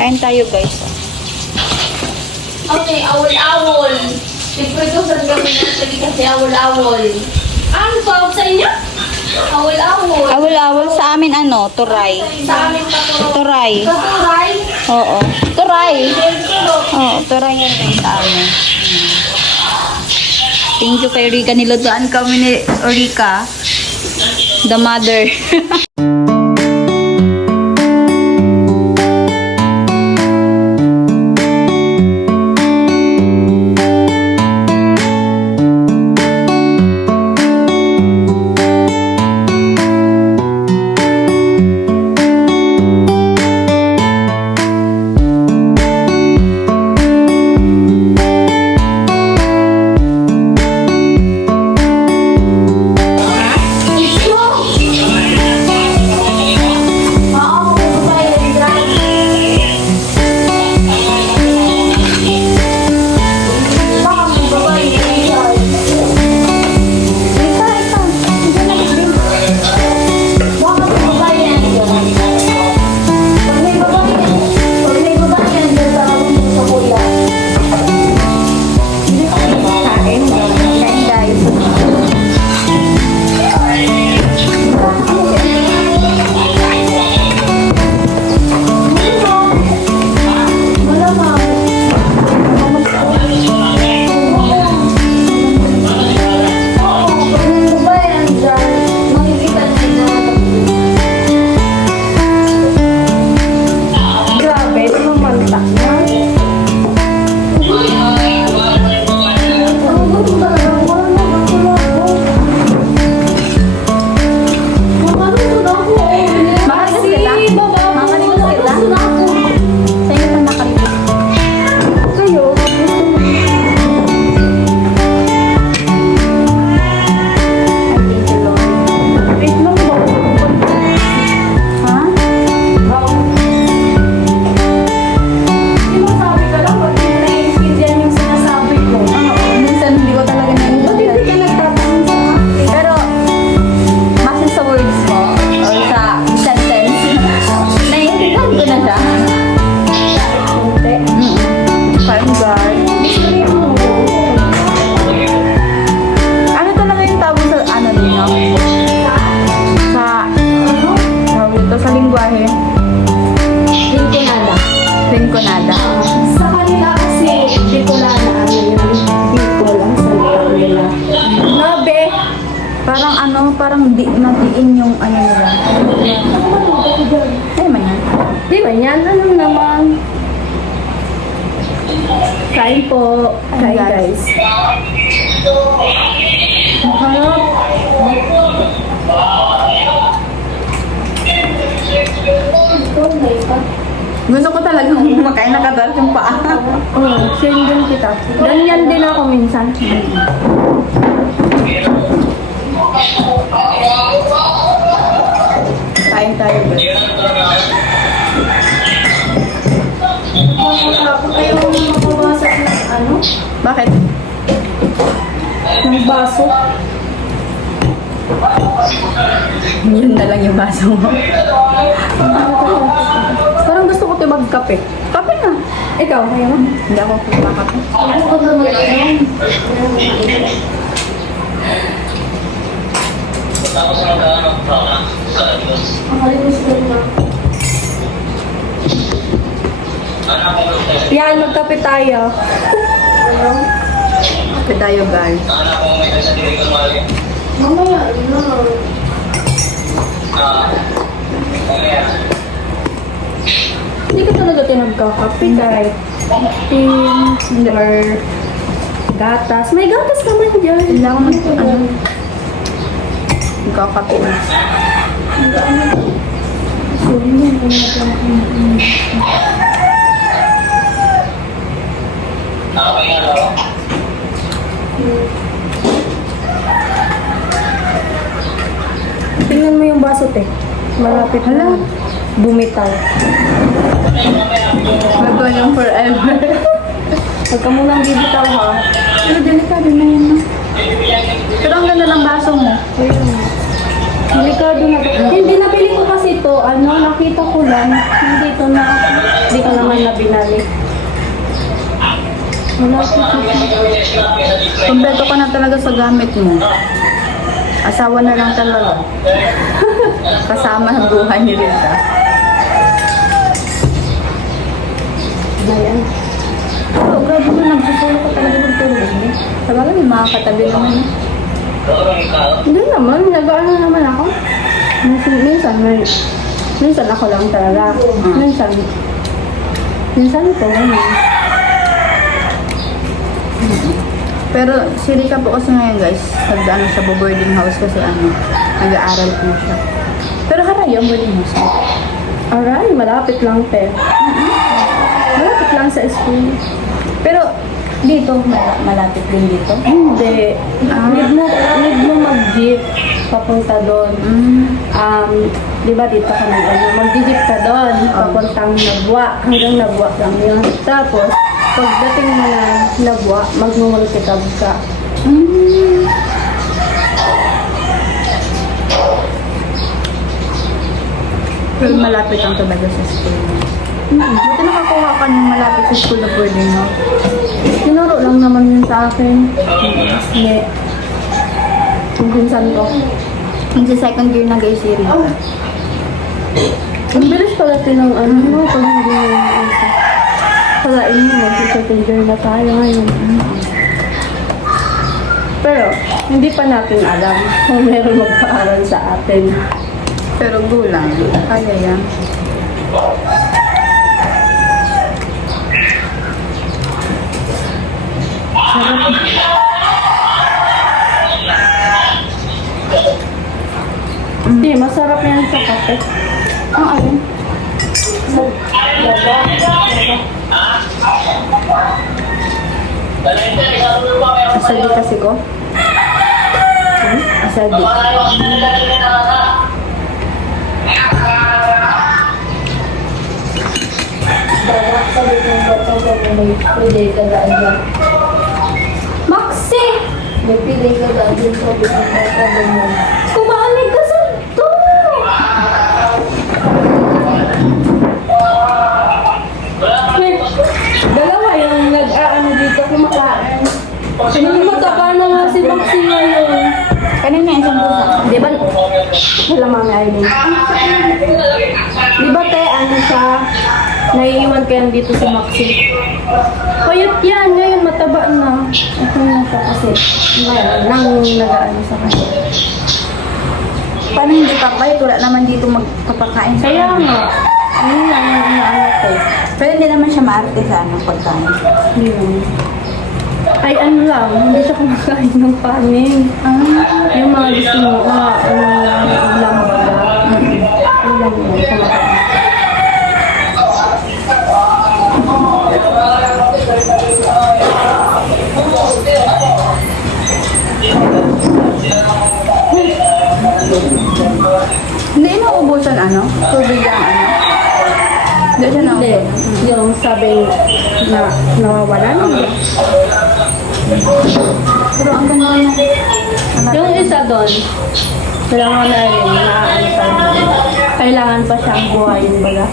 Kain tayo, guys. Okay, awol-awol. Nagprodusan kami ng sabi kasi awol-awol. Ano tawag sa inyo? Awol-awol. Awol-awol sa amin, ano, turay. Sa amin paturo. Turay. Katuray. Oo. Turay. Pero, Oo, turay yan guys sa amin. Thank you kay Rika. Nilutuan kami ni Rika. The mother. Rinconada. sa kanila kasi, Bicolana ano yun. Bicol ang salita nila. Nabe. Parang ano, parang di madiin yung ano nila. Ay, man yan. Di ba yan? Ano naman? Kain po. Kain guys. Maharap. Gusto ko talaga makain na kadalat yung paa. Oo, same din kita. Ganyan din ako minsan. Kain tayo, guys. Kapag kayo mabawasak ng ano? Bakit? Ng baso. Yun na lang yung baso mo. Parang gusto ko tayo magkape. Kape na. Ikaw, kaya mo? Hindi ako kumakape. Ako na mag-ayun. Makalimos ko na. Yan, magkape tayo. Ano? Kape tayo, guys. Mamaya, na. Hindi ka talaga tinagkakape kahit tin or gatas. May gatas naman dyan. Hindi ako magkakape na. Sorry mo, tingnan mo yung baso, te. Malapit na. Bumitaw. Magwalang forever. Huwag ka munang bibitaw, ha? Pero delikado na yan, no? Pero ang ganda ng baso mo. Ayun. Delikado na to. Hindi nabili ko kasi to, nakita ko lang. Hindi to na, hindi ko naman na binalik. Wala ko. Kompleto ka na talaga sa gamit mo. Asawa na lang talaga. Kasama ang buhay ni Rita. Ayan. Oo, grabe mo, nagsusulo ka talaga ng tulog. Sabagay, may mga katabi naman. Hindi naman, nag-ano naman ako. Minsan ako lang talaga. Minsan ito, ganyan. Pero si Rika po kasi ngayon guys, nag-ano siya po boarding house kasi nag-aaral po siya. Pero haray ang boarding house niya. Aray, malapit lang, te. Malapit lang sa school. Pero dito, malapit din dito. Hindi. Need mo mag-jeep papunta doon. Di ba dito ka mag-jeep ka doon, papuntang Nabwa. Hanggang Nabwa lang yun. Tapos, pagdating mo na Nabwa, magmumultikab ka. Pero malapit lang talaga sa school. Buti nakakuha ka ng malapit sa school na boarding house. Tinuro lang naman yun sa akin. Hindi. Yung pinsan ko. Sa second year na guys si Rita. Ang bilis pala tinang mo, pag hindi mo yung isa. Palain mo, mag-second year na tayo ngayon. Pero, hindi pa natin alam kung meron magpaaral sa atin. Pero gulang, kaya yan. Hindi, masarap yan sa kape. Ayun. Asadi kasi ko. Asadi. Maxi! May pilay ka ba din sa pinagkakaroon mo? Kumalig ka sa to! Dalawa yung nag-aano dito kumakain. Mataba na nga si Maxi ngayon. Kanina isang busa. Di ba? Wala Mami Aileen. Di ba te, siya? Naiiwan ka yan dito si Maxi. Payat yan, ngayon mataba na. Ito na siya kasi. Nang nag-aano sa kanya. Paano hindi papayat? Wala naman dito magpapakain sa Kaya kanya. nga, yun lang yung inaano ko. Pero hindi naman siya maarte sa pagkain. Yun. Ay ano lang, hindi siya kumakain ng panin. Yung mga gusto mo, ulam baga. Ulam mo, kumakain. Hindi nauubusan tubig ang Hindi siya Hindi, nauubusan. yung sabi na nawawalan. Pero ang ganda na. Yung isa doon, kailangan na rin, naaano pa rin. Kailangan pa siyang buhayin baga.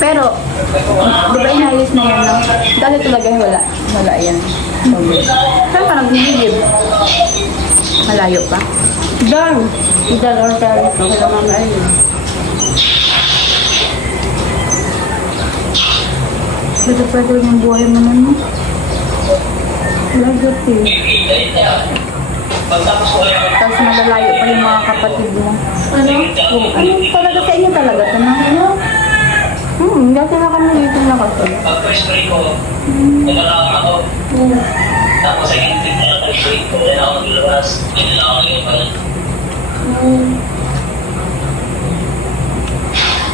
Pero, di ba inayos na yan, no? Dahil talaga wala. Wala yan. Okay. Saan ka nag-nilib? Malayo pa? Diyan! Diyan or tayo. Kailangan na rin. Dito pwede yung buhay mo nun, no? Lagot eh. Tapos malalayo pa yung mga kapatid mo. Ano? Ano talaga sa inyo talaga? Ano? Dati na kami dito nakasal.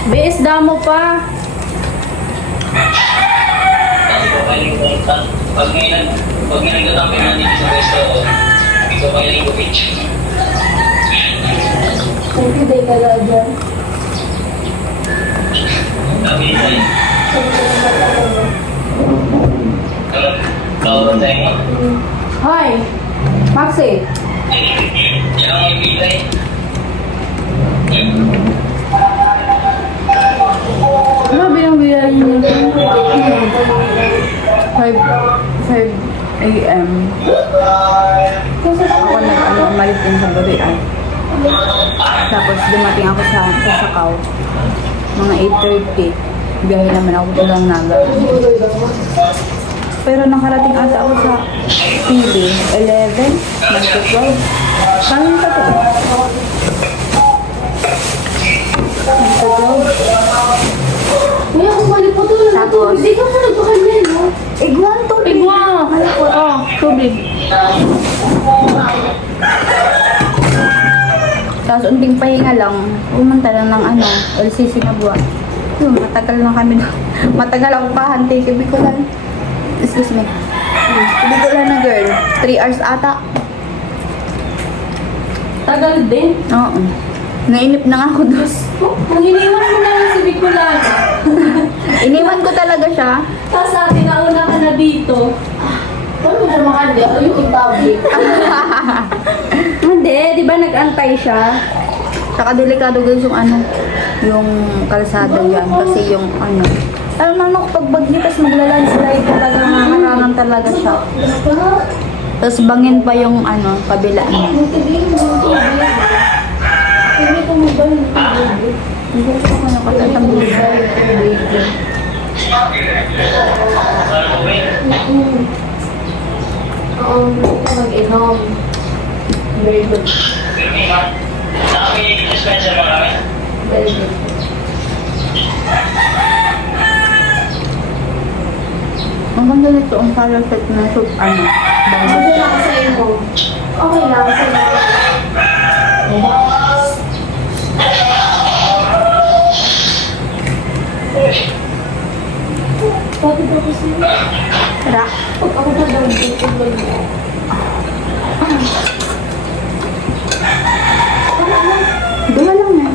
Biis damo pa. Pag ginagawa kami na dito sa pwesto, hindi ko kaya yung picture. May pilay ka ba dyan? Sabi nila eh. Kauran tayo mo. Hoy! Maxi. Yan ang may pilay. Grabe yung biyaya niyo. 5 a.m. Ako umalis din sa gabi ay. Tapos dumating ako sa Sakaw. Mga 8:30. Biyahe naman ako pulang Naga. Pero nakarating ata ako sa Pili. 11, 12. Kami pa to. 12. Kuya, kung mali po doon. Tapos? Hindi ka po nagpakanyan, no? Igwan to. Igwa! Oh, tubig. Tapos unting pahinga lang, pumunta lang ng LCC na buwan. Yun, matagal na kami doon. Matagal ako pahantay kay Bicolan. Excuse me. Bicolan na girl. 3 hours ata. Tagal din. Oo. Nainip na nga ako doon. Kung iniwan mo na lang si Bicolana, Iniwan ko talaga siya. tapos sabi na una ka na dito. Paano mo siya makandi? Ako yung in-public. Hindi, di ba nag-antay siya? Saka delikado guys yung kalsada yan. Kasi yung alam mo kapag bagnitas maglalandslide talaga, harangan talaga siya. Tapos bangin pa yung kabila niya. Hindi ko mo ba yung tubig? Hindi ko pa nakatatambili. Oo, hindi ko mag-inom. Very good. Sabi, dispenser mo kami. Very good. Ang ganda nito, ang color set na soup, Ano bango. na ako sa iyo? Okay lang. Pati ba kasi? Tara. Pag ako na daw dito ba niya? Duma lang na.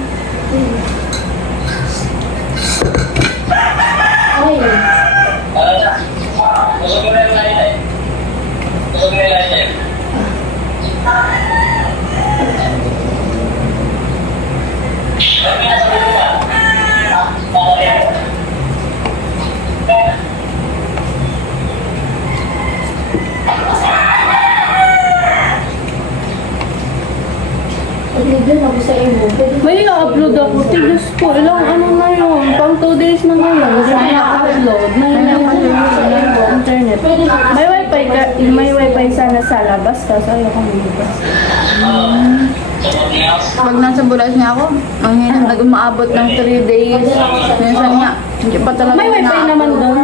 Okay lang. Busog mo na yung lahat eh. Busog mo na yung lahat eh. Kami nasa dito ba? Okay. Pag-leave yun ako sa iyo. Pwede May i-upload ako. Tigas ko. Ilang na yun. Pang 2 days na ngayon. Hindi na i-upload. May internet. May wifi ka. May wifi sana sa labas. Kaso ayaw kong lumabas. Something else? Pag nasa Bulas niya ako, ang hirap nag-umaabot ng 3 days. Minsan nga, hindi pa talaga May wifi na-upload. naman doon.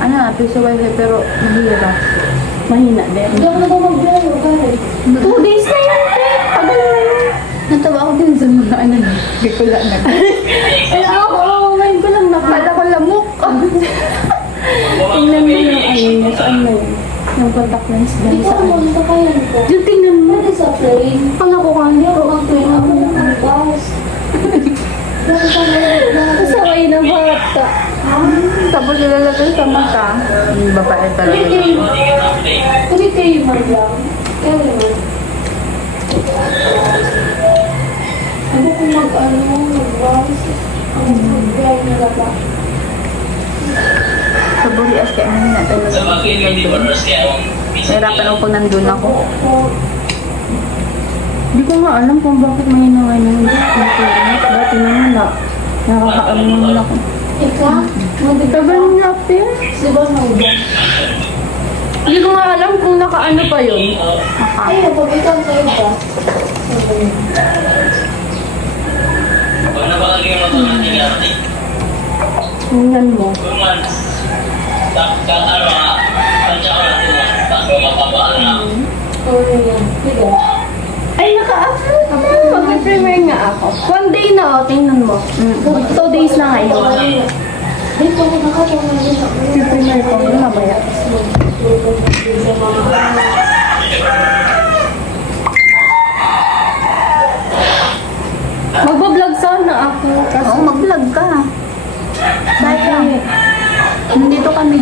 Wala. Piso wifi pero mahirap. Mahina din. Hindi ako na ba mag-blog? Bakit? 2 days na yun. Tagal na yun. Natawa ako din sa mga Bicol na. Ay, ako. Ngayon ko lang Kala ko lamok. Tingnan mo yung niya. Saan na yun? Yung contact lens dyan. Dito ako Saan? magtakayan ko. Yung tingnan mo. Pwede sa plane. Kala ko Hindi kanina. ako mag-plane. Ako yung mag-bus. Kasaway na bata. Tapos ilalagay sa mata. Yung babae talaga. Pwede kayo mag-lang. Kaya naman. Ako kung mag-bus. Ang mag-drive na laba. Sa Burias kaya mahina talaga. Sa bagay, hindi mo rin kaya ang Nahirapan ako pag nandun ako. Hindi ko nga alam kung bakit may nangyay ng internet. Dati naman na. Nakakaano naman ako. Ika? Tagal nga ate. Diba na uba? Hindi ko nga alam kung nakaano pa yun. Ayun, pag ikaw sa iba. Pag nabalagay mo ito natin yate. Tingnan mo. Kung man, kakaro nga, pansya ko na ito, bago mapapaan na. Oo, yan. Diba? Ay, naka-upload ako. Mag-premiere nga ako. 1 day na, tingnan mo. 2 days na ngayon. Dito ako nakatawa din ako. Premiere ko, mamaya. Magbablog sana ako. Oo, mag-vlog ka. Sayang. Nandito kami.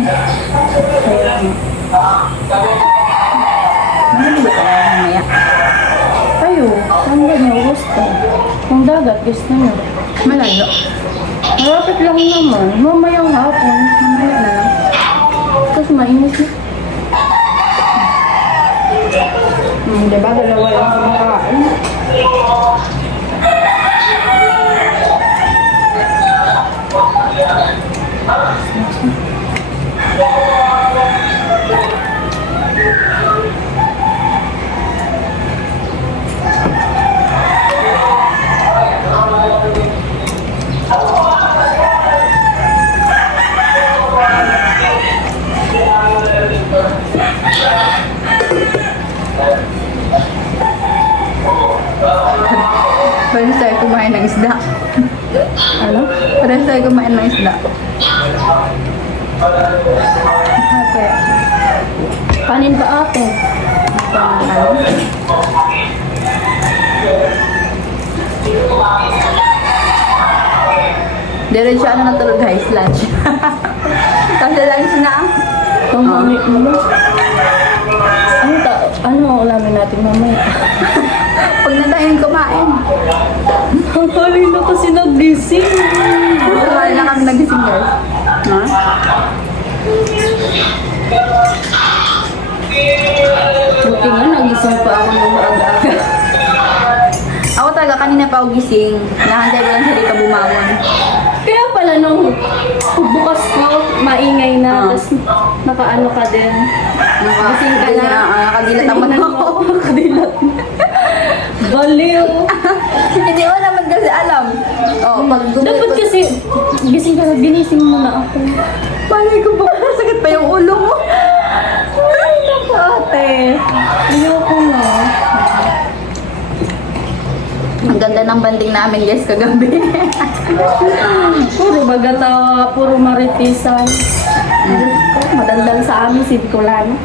Mahilig ba tayo mamaya? Tayo, ang ganyan gusto. Kung dagat, gusto niya. Malayo. Malapit lang naman. Mamayang hapon. Mamaya na lang. Kasi mainit na. Diba? Dalawa lang kumakain. Pwede tayo kumain ng isda. Ano? Pwede tayo kumain ng isda. Ate. Kanin ba ate? Ano? Diretso ano na tulog guys, lunch. Kasi lunch na. Ang manit mo. Ano ulamin natin mamaya? Pag na tayong kumain. Ang kanina kasi nagising. Kumain na kami nagising guys. Ha? Buti nga, nagising pa ako ng maaga-aga. Ako talaga kanina pa ako gising. Nahantay ko lang si Rika bumangon. Kaya pala nung bukas ko, maingay na, tapos nakaano ka din. Gising ka na. Nakadilat ang mata ko. Nakadilat. Baliw. Hindi ko naman kasi alam. Oh, pag Dapat kasi, gising ka na, ginising mo na ako. Malay ko ba? Sakit pa yung ulo mo. Ay, naku ate. Ayoko na. Ang ganda ng banding namin guys kagabi. Puro bagatawa, puro maritisan. Madaldal sa amin, si Bicolano.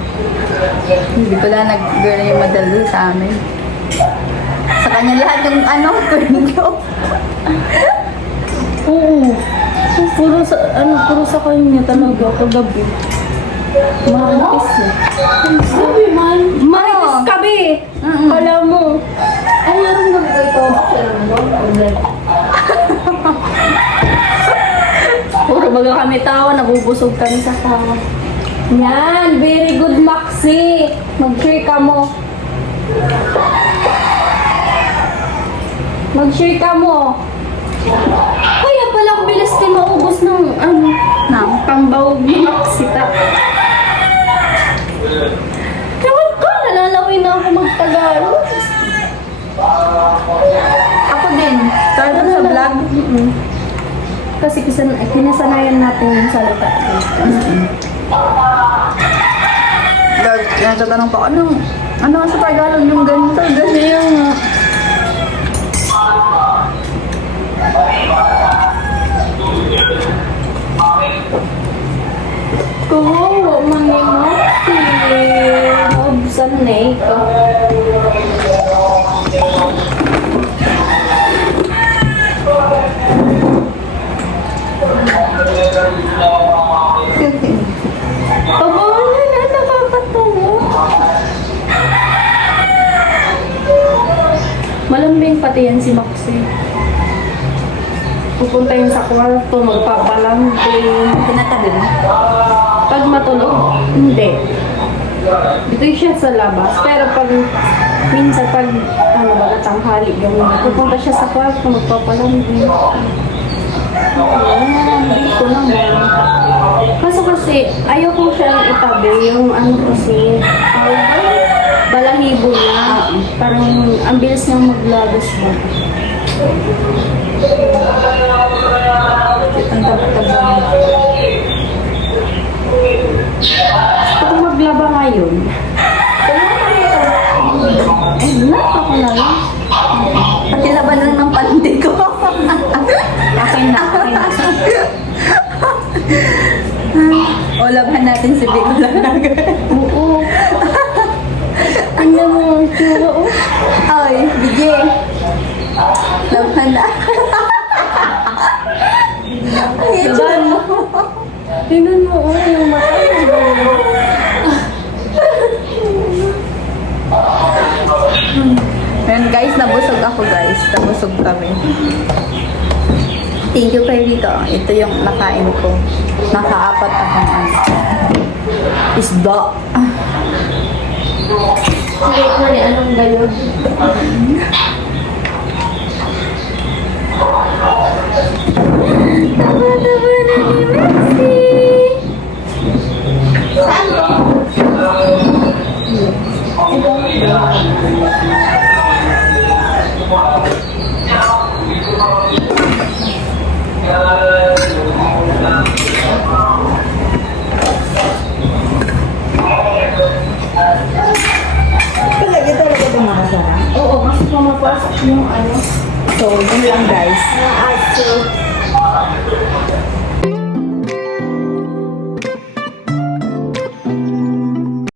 Hindi ko lang nag-girl yung madaldal sa amin. Sa kanya lahat yung ano, kwento. Oo. Puro sa kanya talaga kagabi. Maritis eh. Sabi man. Maritis kabi. Kala mo. Ay, meron ba ito? Puro baga kami tawa, nabubusog kami sa tawa. Yan, very good Maxi. Mag-share ka mo. Mag-share ka mo. Kaya pala ang bilis din maubos ng pangbawag ni Maxi ta. Ewan ko, nalalawin na ako mag-Tagalog. Ako din. Start sa vlog. Kasi kinasanayan natin yung salita. Nagtatanong pa, ano ang sa Tagalog yung ganito, ganyan. Kawawa man ni Maxi. Naubsan na ito. Pabawa na, nakakatawa. Malambing pati yan si Maxi. Pupunta yun sa kwarto, magpapalambing. Tinatabi mo. Pag matulog, hindi. Dito siya sa labas. Pero pag minsan pag tanghali, pupunta siya sa kwarto, magpapalambing. Dito naman. Kaso kasi, ayoko siyang itabi. Yung kasi, balahibo niya. Parang ang bilis niyang maglagos ba. Ang taba-taba. Kung maglaba ngayon, lahat ako na lang. Pati laban lang ng panty ko. Okay na, okay na. O, laban natin si Biko lang agad. Oo. Tingnan mo ang tsura, oh. Ay, BJ. Laban na. Tingnan mo. Tingnan mo, oh, yung mata mo. guys, nabusog ako guys. Nabusog kami. Thank you kayo dito. Ito yung nakain ko. Nakaapat akong ano. Isda. Sige, mali, anong gano'n? Taba-taba na ni Mercy. Saan to? Talaga ito mga masarap. Oo, mas pumapasok yung ano. So, yun lang guys. Aso.